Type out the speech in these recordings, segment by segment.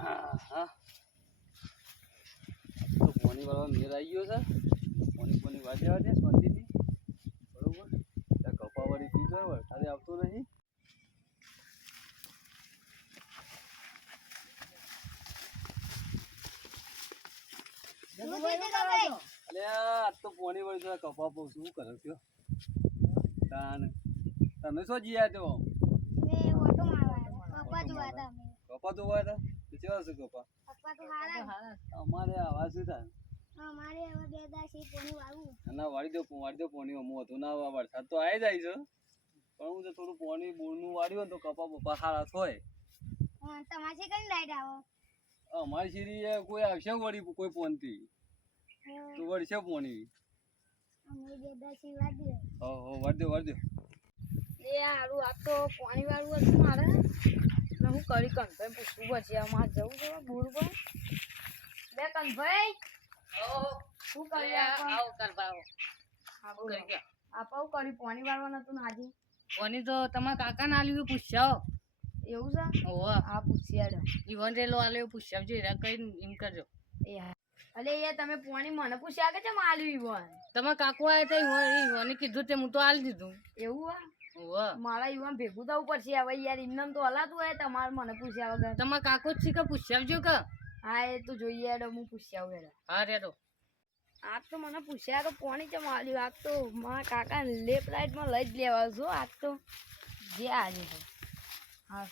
હા તો પોણી વાળો મેર આવી ગયો છે. પોણી વાજ્યા છે શાંતિથી બરોબર. ત્યાં કપાવાળી પી ગયો વરસાદે આવતો નહીં. અલે આજ તો પોણી વાળી તો કપા પો શું કરો છો તાન તમે શું જીયા છો? કપા તો હોય કેવા છે કપા? અમારે આવા શું થાય ના વાળી દો પોણી અમું હતું ના વરસાદ તો આવી જાય છે પણ હું તો થોડું પોણી બોરનું વાળ્યું ને તો કપા બપા સારા થાય. અમારી શેરી કોઈ આવશે વળી કોઈ પોનથી તો વળશે પોણી. વાળ દો એ હારું આ તો પાણી વાળું હતું મારે એટલે હું કરી કંભાઈ પૂછવું પછી અમારે જવું છે બોર પર બે કંભાઈ શું કરી આપાવું કરી પાણી વાળવાનું હતું ને આજે કોની તો તમારા કાકા ના આલ્યું પૂછ્યા એવું છે. ઓહો હા પૂછ્યા ઈવન રેલો આલ્યો પૂછ્યા જો એરા કઈ એમ કરજો. એ હા અલે એ તમે પાણી મને પૂછ્યા કે ચમ આલ્યું ઈવન તમારા કાકો આવ્યા હતા ઈવને કીધું તે હું તો આલી દીધું. એવું હા ઓહો મારા ઈવન ભેગું થવું પડશે હવે યાર એમને તો હલાતું હોય તમારે મને પૂછ્યા વગર. તમારા કાકો જ છે કે પૂછ્યા કે? હા એ તો જોઈએ હું પૂછ્યા હવે. હા રેડો આજ તો મને પૂછ્યા કે પાણી ચમ આલ્યું આજ તો મારા કાકા લેફ્ટ રાઈટમાં લઈ જ લેવા છો આજ તો જે આજે તો હા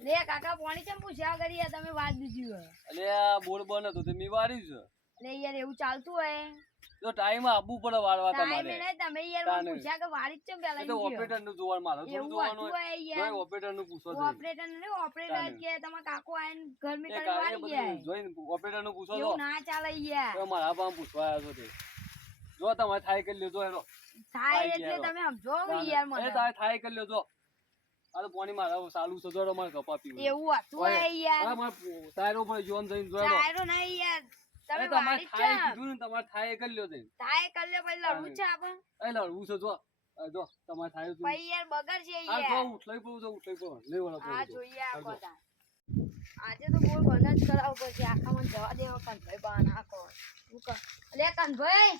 લે કાકા પાણી ચમ પૂછ્યા કરી તમે વાત દીધી હોય. અલે આ બોર બન હતું તે મી વાળ્યું છે. એટલે યાર એવું ચાલતું હોય તો ટાઈમ આપવું પડે વાળવા ટાઈમ તમારે. નહીં તમે યાર મને પૂછ્યા કે વાળી જ ચમ પેલા તો ઓપરેટર નું જોવાનું મારે થોડું એવું જોવાનું હતું હોય યાર ઓપરેટર નું પૂછો ઓપરેટર ને ઓપરેટર કે તમારા કાકો આઈને ઘર મે કરી વાળી ગયા જોઈને ઓપરેટર નું પૂછો એવું ના ચાલે યાર તો મારા પામ પૂછવા આવ્યો છો તે જો તમારે થાય કરી લેજો એનો થાય એટલે તમે સમજો યાર મને એ તારે થાય કરી લેજો. આ તો પાણી મારા ચાલુ છે જો મારે કપા પીવું એવું હતું હોય યાર તારો પર જોન જઈને જોયો તારો નહીં યાર તમે તમારે વાળી જ થાય કીધું ને તમારે થાય કરી લ્યો તે થાય કરી લે પછી લડવું છે આપણ એ લડવું છે જો જો તમારે થાય તો પછી યાર બગર છે આ યાર જો ઉઠલાઈ પડું તો ઉઠલાઈ પડું લે વાળા આ જોઈએ આ બધા આજે તો બોલ બંધ જ કરાવ પછી આખા મને જવા દેવો કંભાઈ બા નાખો હું કર અલે કંભાઈ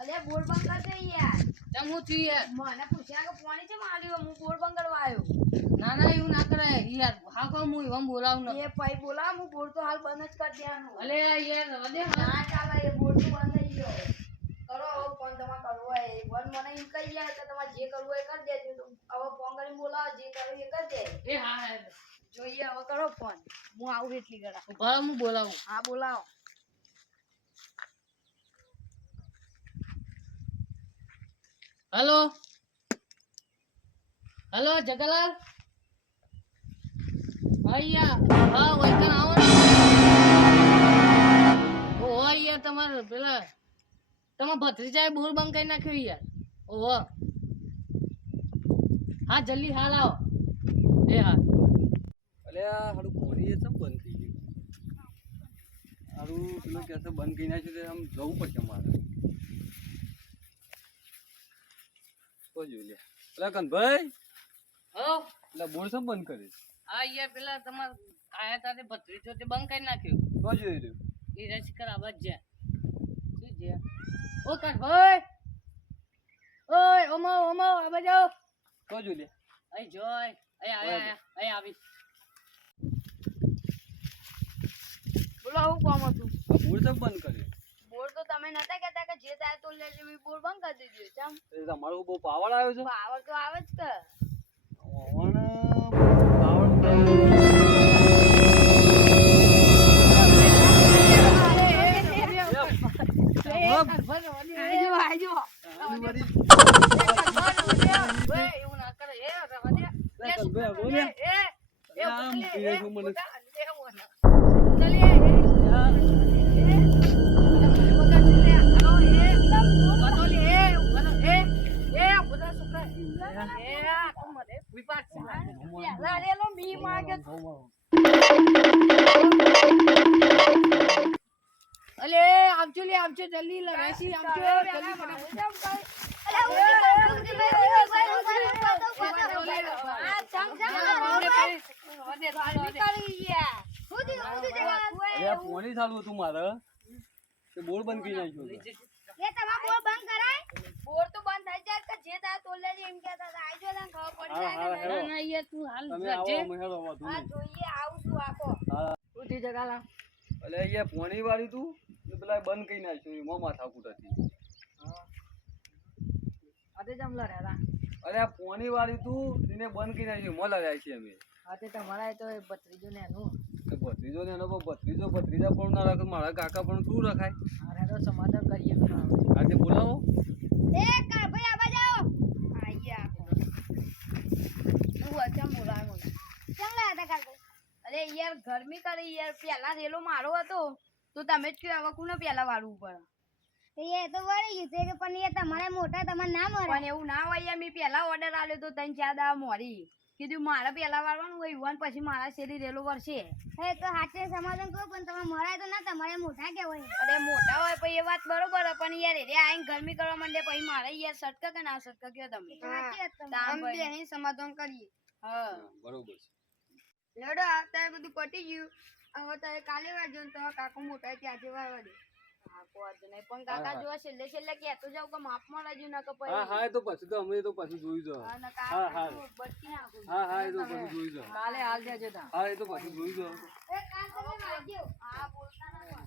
અલે બોલ બંધ કર દે યાર તમ હું છું યાર મને પૂછ્યા કે પાણી છે માલ્યું હું બોલ બંધ કરવા આવ્યો. ના ના એવું ના કરાય યાર હા કહું હું એમ બોલાવું ને એ ભાઈ બોલા હું બોલ તો હાલ બંધ જ કરી દેવાનું. અલે યાર વધે ના ચાલે એ બોલ તો બંધ થઈ ગયો કરો હવે ફોન તમારે કરવો હોય ફોન મને એમ કહી જાય કે તમારે જે કરવું હોય કરી દેજો તો હવે ફોન કરીને બોલાવો જે કરવું એ કરી દે. એ હા હા જોઈએ હવે કરો ફોન હું આવું એટલી ગળા ઉભા હું બોલાવું. હા બોલાવો. હેલો હેલો જગલાલ હા હા વૈકન આવો ને ઓહો યાર તમારે પેલા તમારા ભત્રીજાએ બોર બંધ કરી નાખ્યો યાર. ઓહો હા જલ્દી હાલ આવો. એ હા અલે આ હારું પોણી એ સમ બંધ થઈ ગયું હારું પેલો કહેશે બંધ કરી નાખ્યું તો આમ જવું પડશે મારે તો જોઈ લે પેલા કનભાઈ હો એટલે બોર સમ બંધ કરે હા યાર પેલા તમાર આયા તા તે ભત્રીજો તે બંધ કરી નાખ્યો. તો જોઈ રહ્યું એ રસિકર આવાજ જ્યાં શું જ્યાં ઓ કાઢ ભાઈ ઓય ઓમો આ બજાઓ તો જોઈ લે અહીં જોય અહીં આવી બોલો હું કામ હતું બોર સમ બંધ કરે બોલ તો તમે નતા કહેતા કે જે થાય તો લેજો એ બોલ બંધ કરી દીધું ચમ એ તમારો બહુ પાવર આવ્યો છે પાવર તો આવે જ કે એવું ના કરે એ રવા દે અલે આમચો જલ્દી લગાસી આમચો જલ્દી અરે આ પોણી ચાલુ હતું મારે તે બોર બંધ કરી નાખ્યો છે. બોર તો બંધ થઈ જાય કે જે તાર તોલે છે એમ કહેતા હતા આઈ જો ને ખબર પડી હા, જાય હા, કે ના, ના, યાર, તું હાલ તમે જજે. આવો અમે હેડો વાંધો આ નહીં. જોઈએ આવું છું આખો ઉઠી જા કાલા. એટલે અહીંયા પોણી વાળી તું ને પેલા બંધ કરી નાખ્યું એમાં માથાકૂટ હતી. આજે જમલા રહ્યા અરે આ પોણી વાળી તું એને બંધ કરી નાખ્યું એમાં લગાય છે અમે. આજે તમારા તો એ ભત્રીજો ને એનું તો ભત્રીજો ને એનો પણ ભત્રીજા પણ ના રાખે મારા કાકા પણ શું રખાય. અરે તો સમાધાન કરીએ આજે બોલાવો. એ કા ભાઈ આવા જાઓ આઈએ આખો હું અચમ બોલાવ મને કેમ લાયા તા કાલ અરે યાર ગરમી કરી યાર પેલા રેલો મારો હતો તો તમે જ કયો હવે કોને પેલા વાળવું પડે એ તો વળી ગયું છે કે પણ એ તમારે મોટા તમારે ના મળે પણ એવું ના હોય યાર મેં પેલા ઓર્ડર આલ્યો તો 3-4 દાડા મોરી કીધું મારે પેલા વાળવાનું હોય યુવાન પછી મારા શેરી રેલો વરસે હે તો હાથે સમાધાન કરો પણ તમે મળાય તો ના તમારે મોટા કહેવાય અરે મોટા હોય પછી એ વાત બરોબર હે, પણ યાર રે આઈને ગરમી કરવા માંડે પછી મારે યાર સટકા કે ના સટકા કયો તમે સાચી વાત તમારી. તામ બેહીને સમાધાન કરીએ હા બરોબર છે. લેડો અત્યારે બધું પટી ગયું હવે તારે કાલે વાંચો ને તમારા કાકો મોટા ત્યાં જે વાળવા દે કાકો વાંચો નહીં પણ કાકા હા. જો છેલ્લે છેલ્લે કહેતો જાવ કે માપમાં લાગ્યું ના કે પછી હા હા એ તો પછી તો અમે તો પછી જોઈ જાઓ. હા, ને હા, હા. કાકા બચકી નાખું હા હા એ તો પછી જોઈ જાઓ. કાલે હાલ જજો તા. હા એ તો પછી જોઈ જાઓ. એ કાલ તમે વાંચ્યો. હા બોલતા ના હોય.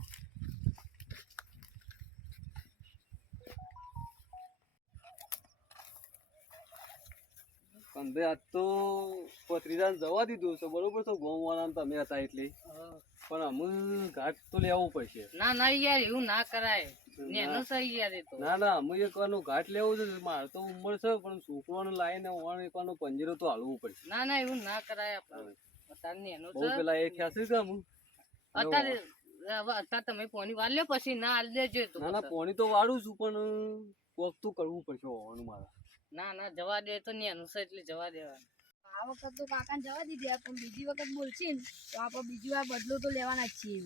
પણ ભાઈ આજ તો પત્રીજાને જવા દીધું છે બરોબર છે ગામ વાળા તમે હતા એટલે પણ અમે ઘાટ તો લેવું પડશે. ના ના યાર એવું ના કરાય નેનું સહી યાર એ તો ના ના અમે એકવાનો ઘાટ લેવો છે મારે તો ઉંમર છે પણ છોકરાને લાવીને ઓણ એકવાનો પંજરો તો હાલવું પડશે. ના ના એવું ના કરાય આપણે અત્યારે નેનું બહુ છે પેલા એ ખ્યાલ છે કે અમે અત્યારે હવે અત્યારે તમે પોની વાર લ્યો પછી ના હાલ દેજો તો ના ના પછી. પોણી તો વાળું છું પણ કોક તો કરવું પડશે હોવાનું મારે. ના ના જવા દે તો નેનું છે એટલે જવા દેવા. આ વખત તો કાકાને જવા દીધી પણ બીજી વખત બોલશે ને તો આપણે બીજી વાર બદલો તો લેવાના જ છીએ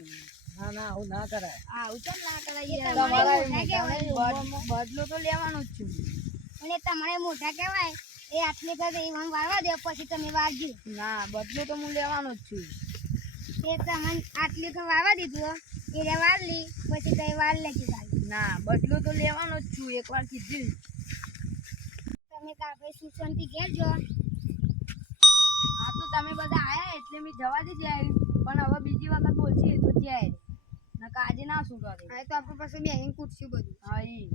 ના ના આવું ના કરાય. આવું તો ના કરાય યાર. તમારે મોટા કહેવાય. બદલો તો લેવાનો જ છું પણ એ તમારે મોટા કહેવાય એ આટલી કરે એ મને વાળવા દે પછી તમે વાળજો ના બદલો તો હું લેવાનો જ છું એ તમને આટલી તો વાળવા દીધું એ વાળલી પછી કઈ વાર લેજો કાલે ના બદલો તો લેવાનો જ છું એકવાર કીધું તમે કાલે સુશાંતિ કહેજો હા તો તમે બધા આયા એટલે મેં જવા દીધી આવી પણ હવે બીજી વખત બોલશે તો જાય નકા આજે ના શું કરે હવે તો આપણી પાસે બેહીને કૂટશું બધું હા ઈ